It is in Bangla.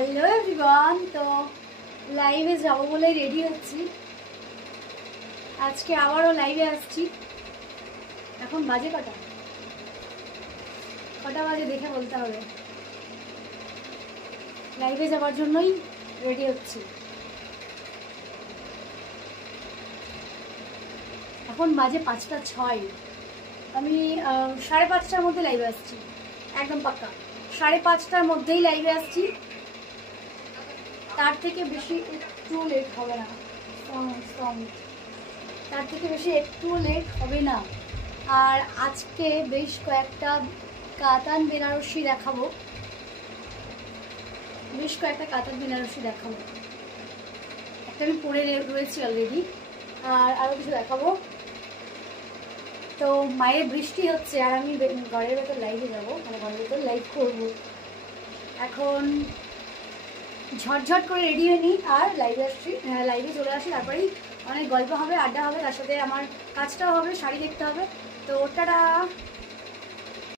হ্যালো এভরিওয়ান, তো লাইভে যাবো বলে রেডি হচ্ছি। আজকে আবারও লাইভে আসছি। এখন বাজে কটা বাজে দেখে বলতে হবে। লাইভে যাওয়ার জন্যই রেডি হচ্ছি। এখন বাজে 5:06। আমি 5:30টার মধ্যে লাইভে আসছি, একদম পাক্কা 5:30টার মধ্যেই লাইভে আসছি। তার থেকে বেশি একটু লেট হবে না, তার থেকে বেশি একটু লেট হবে না। আর আজকে বেশ কয়েকটা কাতান বেনারসি দেখাবো, একটা আমি পরে রয়েছি অলরেডি, আর আরও কিছু দেখাবো। তো মায়ের বৃষ্টি হচ্ছে আর আমি ঘরের ভেতর লাইভে যাবো, মানে ঘরের ভেতর লাইভ করবো। এখন ঝটঝট করে রেডি হয়ে নিই আর লাইভে চলে আসি। তারপরেই অনেক গল্প হবে, আড্ডা হবে, তার সাথে আমার কাজটাও হবে, শাড়ি দেখতে হবে। তো টাটা।